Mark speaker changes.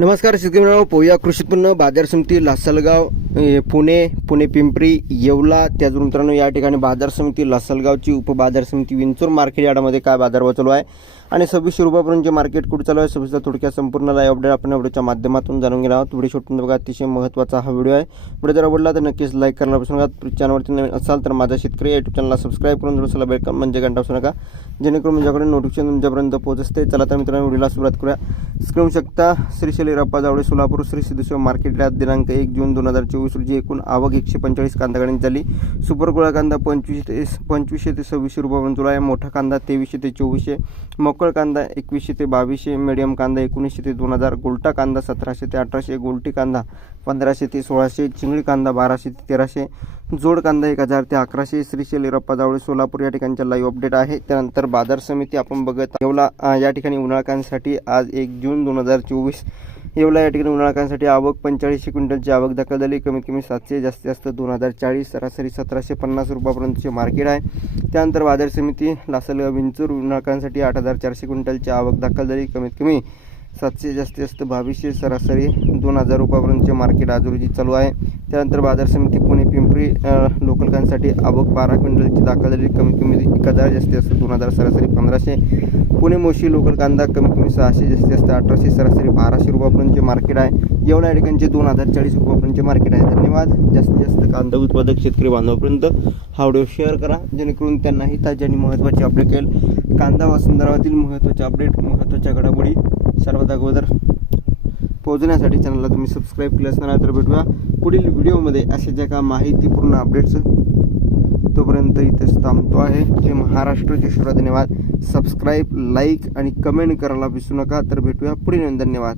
Speaker 1: नमस्कार शेतकरी मित्रांनो पोया कृषी उत्पन्न बाजार समिती लासलगाव. पुणे पुणे पिंपरी येवला. त्याचबरोबर मित्रांनो या ठिकाणी बाजार समिती लासलगावची उपबाजार समिती विंचूर मार्केट यार्डामध्ये काय बाजारभाव चालू आहे? आणि सव्वीसशे रुपयापर्यंतचे मार्केट कुठे चालू आहे? सव्वीसला थोडक्यात संपूर्ण लाईव्ह अपडेट आपण व्हिडिओच्या माध्यमातून जाणून घेणार आहोत. व्हिडिओ शोटून बघा अतिशय महत्त्वाचा हा व्हिडिओ आहे. व्हिडिओ जर आवडला तर नक्कीच लाईक करायला बसू नका. चॅनलवरती नवीन असाल तर माझा शेतकरी युट्यूब चॅनलला सबस्क्राईब करून दुसऱ्याला बेलकम म्हणजे घंटा बसू नका. जेणेकरून माझ्याकडे नोटिफिकेशन तुमच्यापर्यंत पोहोच असते. चला तर मित्रांनो व्हिडिओला सुरुवात करूया. स्क्रीन शकता श्री शैलीरप्पा जावळे सोलापूर श्री सिद्धेश्वर मार्केट दिनांक एक जून दोन हजार चोवीस. चोवीस रोजी एकूण आवक एकशे पंचेचाळीस कांदा गाड्यांची झाली सुपर गोळा कांदा पंचवीस ते पंचवीसशे ते सव्वीसशे रुपयापर्यंत तुला आहे. मोठा कांदा तेवीसशे ते चोवीसशे. मोकळ कांदा एकवीसशे ते बावीसशे. मिडियम कांदा एकोणीसशे ते दोन हजार. गोलटा कांदा सतराशे ते अठराशे. गोलटी कांदा पंधराशे ते सोळाशे. चिंगळी कांदा बाराशे ते तेराशे. जोड कांदा एक हजार ते अकराशे. श्रीशैल रप्पा जावळे सोलापूर या ठिकाणच्या लाईव्ह अपडेट आहे. त्यानंतर बाजार समिती आपण बघत येवला या ठिकाणी उन्हाळकांसाठी आज एक जून दोन हजार चोवीस. येवला या ठिकाणी उन्हाळकांसाठी आवक पंचेचाळीसशे क्विंटलची आवक दाखल झाली कमीत कमी सातशे जास्तीत जास्त दोन हजार चाळीस सरासरी सतराशे पन्नास रुपयापर्यंतचे मार्केट आहे. त्यानंतर बाजार समिती लासलगाव विंचूर उन्हाळकांसाठी आठ हजार चारशे क्विंटलची आवक दाखल झाली कमीत कमी सातशे जास्तीत जास्त बावीसशे सरासरी दोन हजार रुपयापर्यंतचे मार्केट आज रोजी चालू आहे. त्यानंतर बाजार समिती पुणे पिंपरी लोकलकांसाठी आवक बारा क्विंटलची दाखल झाली कमी कमी एक हजार जास्तीत जास्त दोन हजार सरासरी पंधराशे. पुणे मोशी लोकल कांदा कमी कमी सहाशे जास्तीत जास्त अठराशे सरासरी बाराशे रुपयापर्यंतचे मार्केट आहे. एवढ्या या ठिकाणचे दोन हजार चाळीस रुपयापर्यंतचे मार्केट आहे. धन्यवाद. जास्तीत जास्त कांदा उत्पादक शेतकरी बांधवापर्यंत हा व्हिडिओ शेअर करा जेणेकरून त्यांनाही ताजी आणि महत्त्वाचे अपडेट कांदा व संदर्भातील महत्त्वाचे अपडेट महत्त्वाच्या घडामोडी सर्वात अगोदर पोहोचण्यासाठी चॅनलला तुम्ही सबस्क्राईब केलं असणार तर भेटूया. पुढील व्हिडिओमध्ये असे ज्या का माहितीपूर्ण अपडेट्स तोपर्यंत इथेच थांबतो आहे. जे महाराष्ट्राचे श्रोता धन्यवाद. सबस्क्राईब लाईक आणि कमेंट करायला विसरू नका. तर भेटूया पुढील धन्यवाद.